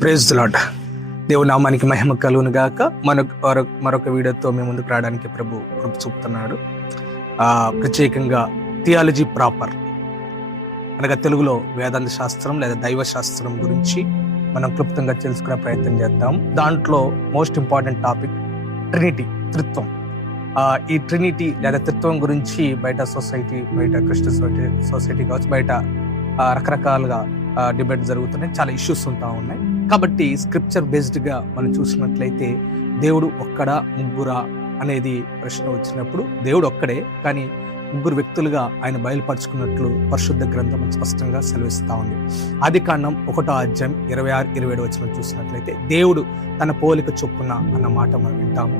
Praise the lord. దేవుని నామానికి మహిమ కలుగును గాక. మరొక వీడియోతో మేము ముందుకు రావడానికి ప్రభు కృప చూపుతున్నాడు. ప్రత్యేకంగా థియాలజీ ప్రాపర్ అనగా తెలుగులో వేదాంత శాస్త్రం లేదా దైవ శాస్త్రం గురించి మనం క్లుప్తంగా తెలుసుకునే ప్రయత్నం చేద్దాం. దాంట్లో మోస్ట్ ఇంపార్టెంట్ టాపిక్ ట్రినిటీ, త్రిత్వం. ఈ ట్రినిటీ లేదా త్రిత్వం గురించి బయట క్రిస్టియన్ సొసైటీ కావచ్చు, బయట రకరకాలుగా డిబేట్ జరుగుతున్నాయి, చాలా ఇష్యూస్ ఉంటా ఉన్నాయి. కాబట్టి స్క్రిప్చర్ బేస్డ్ గా మనం చూసినట్లయితే దేవుడు ఒక్కడా ముగ్గురా అనేది ప్రశ్న వచ్చినప్పుడు దేవుడు ఒక్కడే, కానీ ముగ్గురు వ్యక్తులుగా ఆయన బయలుపరుచుకున్నట్లు పరిశుద్ధ గ్రంథం స్పష్టంగా సెలవిస్తా ఉంది. ఆదికాండం 1:26-27 చూసినట్లయితే దేవుడు తన పోలిక చొప్పున అన్న మాట మనం వింటాము.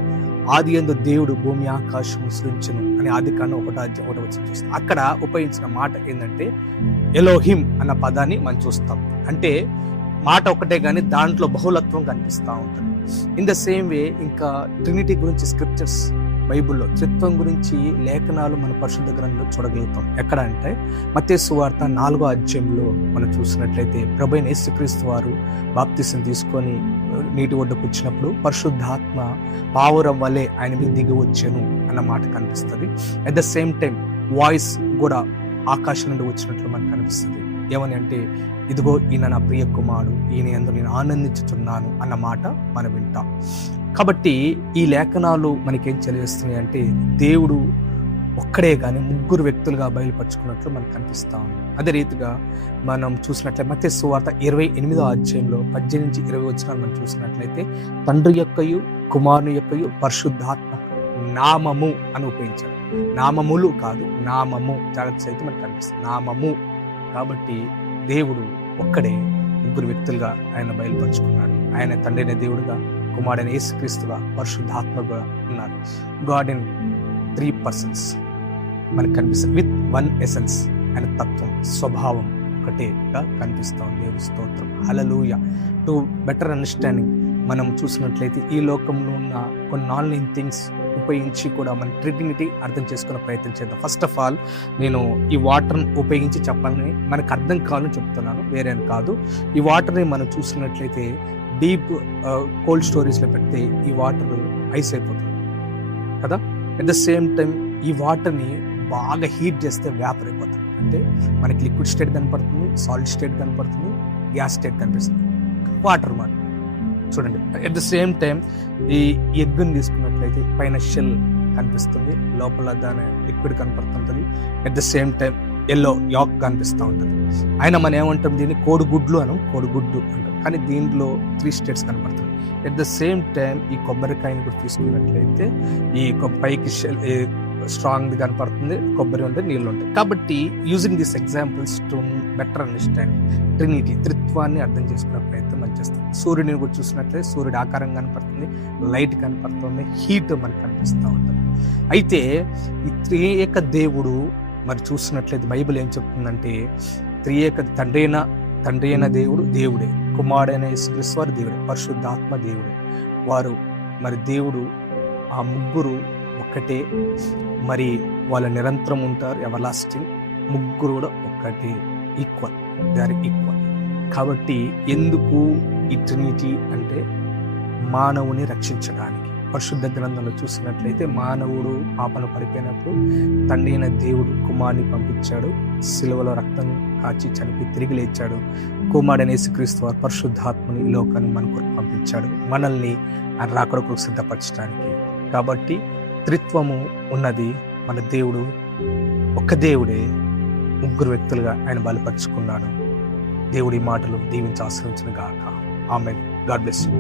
ఆదియందు దేవుడు భూమి ఆకాశము సృజించును అని ఆదికాండం 1:1 చూస్తాం. అక్కడ ఉపయోగించిన మాట ఏంటంటే ఎలోహిం అన్న పదాన్ని మనం చూస్తాం. అంటే మాట ఒకటే కానీ దాంట్లో బహుళత్వం కనిపిస్తూ ఉంటుంది. ఇన్ ద సేమ్ వే ఇంకా ట్రినిటీ గురించి స్క్రిప్చర్స్ బైబుల్లో త్రిత్వం గురించి లేఖనాలు మన పరిశుద్ధ గ్రంథంలో చూడగలుగుతాం. ఎక్కడ అంటే మత్తయి సువార్త 4వ అధ్యాయంలో మనం చూసినట్లయితే ప్రభువైన యేసుక్రీస్తు వారు బాప్తిసం తీసుకొని నీటి ఒడ్డుకు వచ్చినప్పుడు పరిశుద్ధాత్మ పావురం వలె ఆయన మీద దిగి వచ్చాను అన్న మాట కనిపిస్తుంది. At the same time voice కూడా ఆకాశం నుండి వచ్చినట్లు మనకు కనిపిస్తుంది. ఏమని అంటే, ఇదిగో ఈయన నా ప్రియ కుమారుడు, ఈయన యందు నేను ఆనందించుచున్నాను అన్న మాట మనం వింటాం. కాబట్టి ఈ లేఖనాలు మనకేం తెలియజేస్తున్నాయి అంటే దేవుడు ఒక్కడే కానీ ముగ్గురు వ్యక్తులుగా బయలుపరుచుకున్నట్లు మనకు కనిపిస్తా ఉంది. అదే రీతిగా మనం చూసినట్లయితే మత్తయి సువార్త 28వ అధ్యాయంలో 18-20 మనం చూసినట్లయితే తండ్రి యొక్కయు కుమారుని యొక్కయు పరిశుద్ధాత్మ నామము అని ఉపయోగించారు. నామములు కాదు, నామము జాగ్రత్త అయితే మనకు కనిపిస్తుంది. నామము. కాబట్టి దేవుడు ఒక్కడే ముగ్గురు వ్యక్తులుగా ఆయన బయలుపరుచుకున్నాడు. ఆయన తండ్రి అనే దేవుడుగా, కుమారుడైన యేసుక్రీస్తుగా, పరిశుద్ధాత్మగా ఉన్నారు. గాడ్ ఇన్ 3 persons మనకు కనిపిస్తుంది. With 1 essence. ఆయన తత్వం, స్వభావం ఒకటేగా కనిపిస్తాం. దేవుని స్తోత్రం, హల్లెలూయా. టు బెటర్ అండర్స్టాండింగ్ మనం చూసినట్లయితే ఈ లోకంలో ఉన్న కొన్ని నాన్ లివింగ్ థింగ్స్ ఉపయోగించి కూడా మన ట్రినిటీ అర్థం చేసుకునే ప్రయత్నం చేద్దాం. ఫస్ట్ ఆఫ్ ఆల్ నేను ఈ వాటర్ని ఉపయోగించి చెప్పాలని మనకు అర్థం కావాలని చెప్తున్నాను, వేరే అని కాదు. ఈ వాటర్ని మనం చూసినట్లయితే డీప్ కోల్డ్ స్టోరేజ్లో పెడితే ఈ వాటర్ ఐస్ అయిపోతుంది కదా. అట్ ద సేమ్ టైం ఈ వాటర్ని బాగా హీట్ చేస్తే వేపర్ అయిపోతుంది. అంటే మనకి లిక్విడ్ స్టేట్ కనపడుతుంది, సాలిడ్ స్టేట్ కనపడుతుంది, గ్యాస్ స్టేట్ కనిపిస్తుంది. వాటర్ మాట చూడండి. అట్ ద సేమ్ టైం ఈ ఎగ్గుని తీసుకున్నట్లయితే పైన షెల్ కనిపిస్తుంది, లోపల దాని లిక్విడ్ కనపడుతుంటుంది. At the same time yellow yolk కనిపిస్తూ ఉంటుంది. అయినా మనం ఏమంటాం, దీన్ని కోడిగుడ్లు కోడిగుడ్డు అంటాం, కానీ దీంట్లో 3 states కనపడుతుంది. అట్ ద సేమ్ టైం ఈ కొబ్బరికాయని కూడా తీసుకున్నట్లయితే ఈ పైకి షెల్ స్ట్రాంగ్ కనపడుతుంది, కొబ్బరి ఉంటే నీళ్ళు ఉంటాయి. కాబట్టి using this examples to better understand trinity, త్రిత్వాన్ని అర్థం చేసుకునే ప్రయత్నం మనం చేస్తాం. సూర్యుడిని కూడా చూసినట్లయితే సూర్యుడు ఆకారం కనపడుతుంది, లైట్ కనపడుతుంది, హీట్ మనకు కనిపిస్తూ ఉంటుంది. అయితే ఈ త్రియేక దేవుడు మరి చూసినట్లయితే బైబిల్ ఏం చెప్తుందంటే, త్రియేక తండ్రి అయిన దేవుడు దేవుడే, కుమారుడైన యేసుక్రీస్తు వారు దేవుడే, పరిశుద్ధాత్మ దేవుడే. వారు మరి దేవుడు ఆ ముగ్గురు ఒక్కటే, మరి వాళ్ళ నిరంతరం ఉంటారు, ఎవర్లాస్టింగ్. ముగ్గురు కూడా ఒక్కటే, ఈక్వల్, దే ఆర్ ఈక్వల్. కాబట్టి ఎందుకు ఈ ట్రినిటీ అంటే మానవుని రక్షించడానికి. పరిశుద్ధ గ్రంథంలో చూసినట్లయితే మానవుడు పాపను పడిపోయినప్పుడు తండ్రి అయిన దేవుడు కుమారుని పంపించాడు, సిలువలో రక్తం కాచి చనిపోయి తిరిగి లేచాడు. కుమారుడైన యేసుక్రీస్తు వారు పరిశుద్ధాత్మని ఈ లోకాన్ని మన కొరకు పంపించాడు, మనల్ని ఆయన రాకడ కొరకు సిద్ధపరచడానికి. కాబట్టి త్రిత్వము ఉన్నది. మన దేవుడు ఒక్క దేవుడే, ముగ్గురు వ్యక్తులుగా ఆయన బలపరుచుకున్నాడు. దేవుడి మాటలు దీవించి ఆశ్రయించును గాక. ఆమేన్. God bless you.